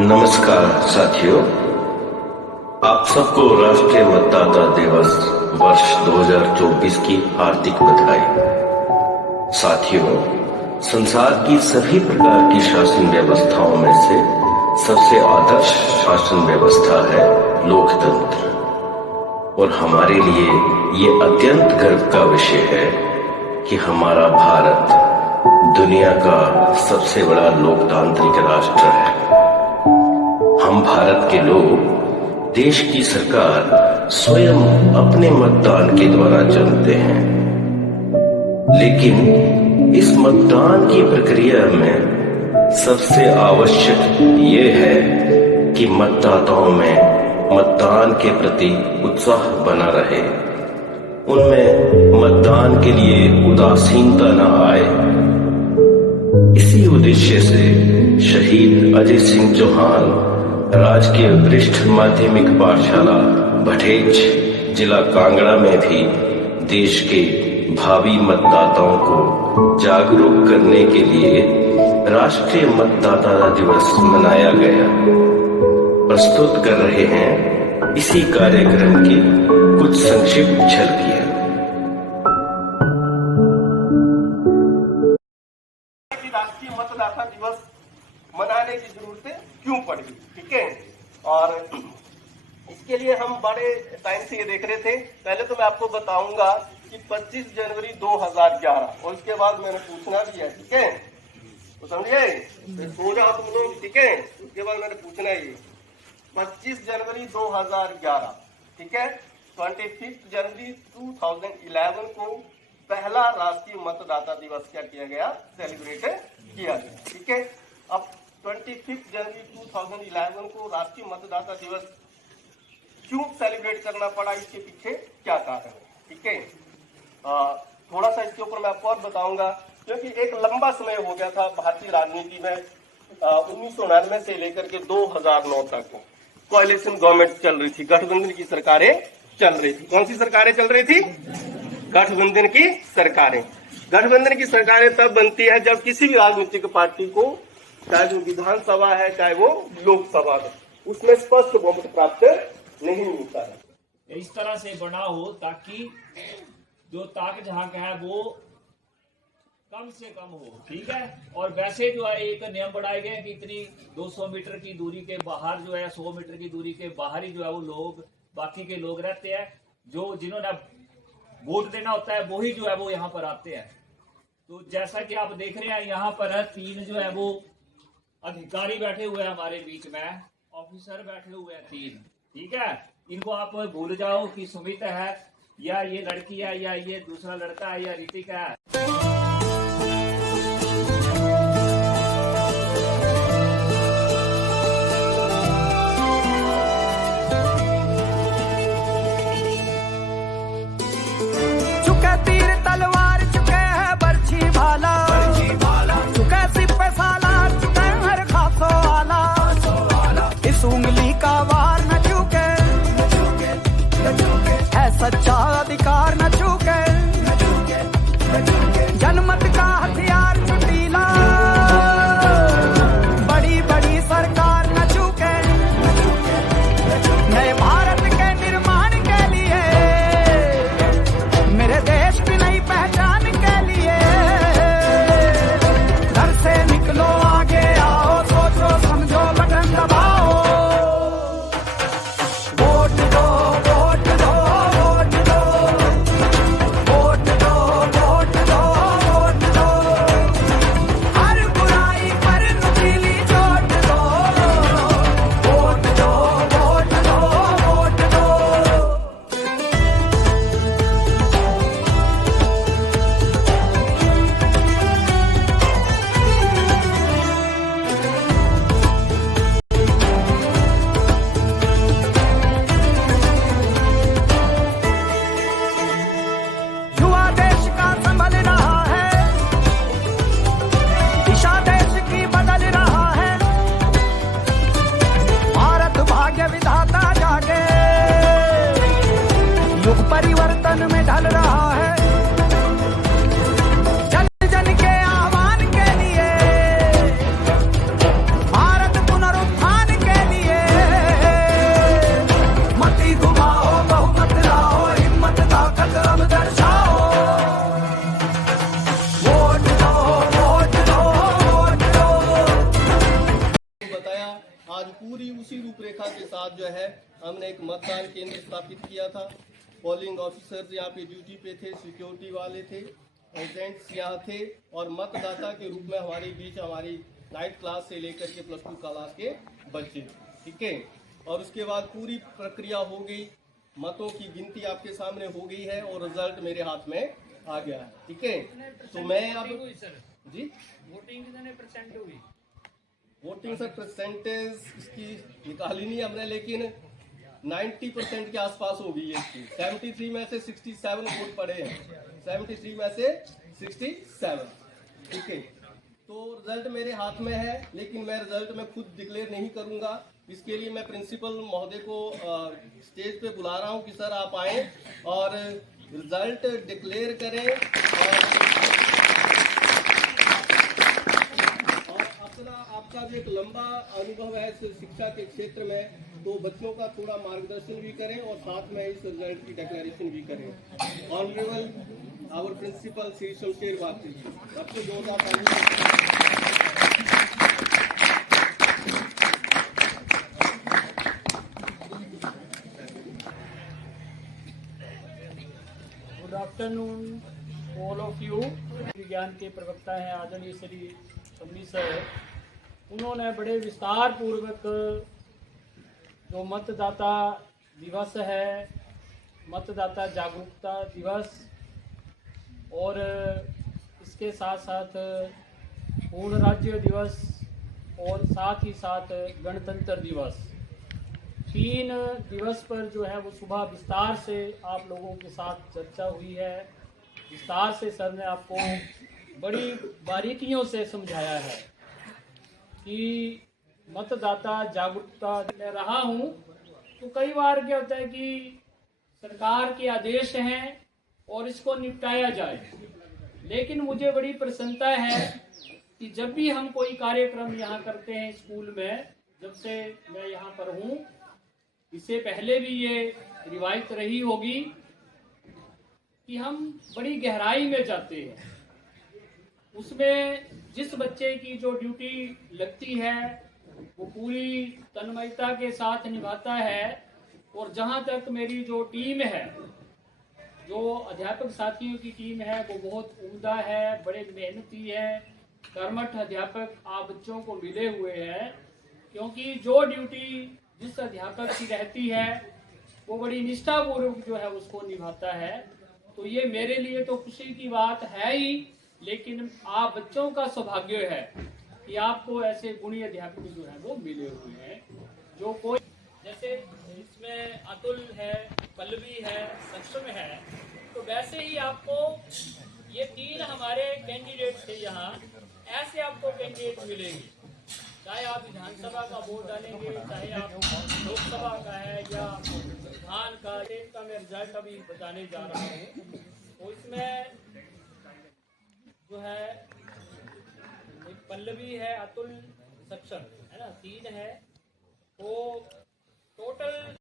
नमस्कार साथियों, आप सबको राष्ट्रीय मतदाता दिवस वर्ष 2024 की हार्दिक बधाई। साथियों, संसार की सभी प्रकार की शासन व्यवस्थाओं में से सबसे आदर्श शासन व्यवस्था है लोकतंत्र, और हमारे लिए ये अत्यंत गर्व का विषय है कि हमारा भारत दुनिया का सबसे बड़ा लोकतांत्रिक राष्ट्र है। हम भारत के लोग देश की सरकार स्वयं अपने मतदान के द्वारा चुनते हैं, लेकिन इस मतदान की प्रक्रिया में सबसे आवश्यक ये है कि मतदाताओं में मतदान के प्रति उत्साह बना रहे, उनमें मतदान के लिए उदासीनता न आए। इसी उद्देश्य से शहीद अजय सिंह चौहान राजकीय वरिष्ठ माध्यमिक पाठशाला भटेज जिला कांगड़ा में भी देश के भावी मतदाताओं को जागरूक करने के लिए राष्ट्रीय मतदाता दिवस मनाया गया। प्रस्तुत कर रहे हैं इसी कार्यक्रम की कुछ संक्षिप्त झलकियां। राष्ट्रीय मतदाता दिवस मनाने की जरूरत क्यों पड़ी, ठीक है। और इसके लिए हम बड़े टाइम से ये देख रहे थे। पहले तो मैं आपको बताऊंगा कि 25 जनवरी 2011 और इसके बाद मैंने पूछना भी है, ठीक है, तो समझिए, सो जाओ तुम लोग, ठीक है। उसके बाद मैंने पूछना है 25 जनवरी 2011, ठीक है। 25 जनवरी 2011 को पहला राष्ट्रीय मतदाता दिवस क्या किया गया, सेलिब्रेट किया गया, ठीक है। अब 25 जनवरी 2011 को राष्ट्रीय मतदाता दिवस क्यों सेलिब्रेट करना पड़ा, इसके पीछे क्या कारण है, ठीक है। थोड़ा सा इसके ऊपर मैं आपको और बताऊंगा, क्योंकि एक लंबा समय हो गया था भारतीय राजनीति में। 1999 से लेकर के 2009 तक कोalition गवर्नमेंट चल रही थी, गठबंधन की सरकारें चल रही थी। कौन सी सरकारें चल रही थी? गठबंधन की सरकारें। गठबंधन की सरकारें तब बनती है जब किसी भी राजनीतिक पार्टी को, चाहे वो विधानसभा है चाहे वो लोकसभा है, उसमें स्पष्ट बहुमत प्राप्त नहीं मिलता है। इस तरह से बना हो ताकि जो ताक झांक है वो कम से कम हो, ठीक है। और वैसे जो है एक नियम बनाए गए कि इतनी 200 मीटर की दूरी के बाहर जो है, 100 मीटर की दूरी के बाहर ही जो है वो लोग, बाकी के लोग रहते हैं। जो जिन्होंने वोट देना होता है वही जो है वो यहाँ पर आते हैं। तो जैसा कि आप देख रहे हैं यहाँ पर 3 जो है वो अधिकारी बैठे हुए हैं हमारे बीच में, ऑफिसर बैठे हुए हैं 3, ठीक है। इनको आप भूल जाओ कि सुमित है या ये लड़की है या ये दूसरा लड़का है या ऋतिक है। चुके तीर तलवार, चुके है बर्छी भाला, चुके सिपे सालार, चुके हर खासो वाला, इस उंगली का वार न चुके, है सच्चा अधिकार न चुके। रूपरेखा के साथ जो है हमने एक मतदान केंद्र स्थापित किया था। पोलिंग ऑफिसर्स यहाँ पे ड्यूटी पे थे, सिक्योरिटी वाले थे, एजेंट्स यहाँ थे और मतदाता के रूप में हमारे बीच हमारी 9th क्लास से लेकर के +2 क्लास के बच्चे, ठीक है। और उसके बाद पूरी प्रक्रिया हो गई, मतों की गिनती आपके सामने हो गई है और रिजल्ट मेरे हाथ में आ गया है, ठीक है। तो मैं अब जी वोटिंग कितने परसेंट हुई? वोटिंग सर परसेंटेज इसकी निकाली नहीं हमने, लेकिन 90% के आसपास हो गई है इसकी। 73 में से 67 वोट पड़े हैं, 73 में से 67, ठीक है। तो रिजल्ट मेरे हाथ में है, लेकिन मैं रिजल्ट में खुद डिक्लेयर नहीं करूंगा। इसके लिए मैं प्रिंसिपल महोदय को स्टेज पे बुला रहा हूं कि सर आप आए और रिजल्ट डिक्लेयर करें और अपना आपका जो एक लंबा अनुभव है शिक्षा के क्षेत्र में, तो बच्चों का थोड़ा मार्गदर्शन भी करें और साथ में इस रिजल्ट की डिक्लेरेशन भी करें। Honourable our principal Shri Shamsher Bati ji, सबको जोरदार तालियां। Good afternoon all of you. विज्ञान के प्रवक्ता हैं आदरणीय श्री शम्मी सर। उन्होंने बड़े विस्तार पूर्वक जो मतदाता दिवस है, मतदाता जागरूकता दिवस और इसके साथ साथ पूर्ण राज्य दिवस और साथ ही साथ गणतंत्र दिवस, 3 दिवस पर जो है वो सुबह विस्तार से आप लोगों के साथ चर्चा हुई है। विस्तार से सर ने आपको बड़ी बारीकियों से समझाया है कि मतदाता जागरूकता मैं रहा हूँ। तो कई बार क्या होता है कि सरकार के आदेश हैं और इसको निपटाया जाए, लेकिन मुझे बड़ी प्रसन्नता है कि जब भी हम कोई कार्यक्रम यहाँ करते हैं स्कूल में, जब से मैं यहाँ पर हूँ, इससे पहले भी ये रिवायत रही होगी कि हम बड़ी गहराई में जाते हैं। उसमें जिस बच्चे की जो ड्यूटी लगती है वो पूरी तन्मयता के साथ निभाता है। और जहाँ तक मेरी जो टीम है, जो अध्यापक साथियों की टीम है, वो बहुत उम्दा है, बड़े मेहनती है, कर्मठ अध्यापक आप बच्चों को मिले हुए हैं। क्योंकि जो ड्यूटी जिस अध्यापक की रहती है वो बड़ी निष्ठापूर्वक जो है उसको निभाता है। तो ये मेरे लिए तो खुशी की बात है ही, लेकिन आप बच्चों का सौभाग्य है कि आपको ऐसे गुणी अध्यापक जो है वो मिले हुए हैं। जो कोई जैसे इसमें अतुल है, पल्लवी है, सक्षम है, तो वैसे ही आपको ये 3 हमारे कैंडिडेट थे यहाँ, ऐसे आपको कैंडिडेट मिलेंगे। चाहे आप विधानसभा का वोट डालेंगे, चाहे आप लोकसभा का है या विधान का मैं रिजल्ट अभी बताने जा रहा हूँ। तो इसमें जो है एक पल्लवी है, अतुल, सक्षम है ना, 3 है। तो टोटल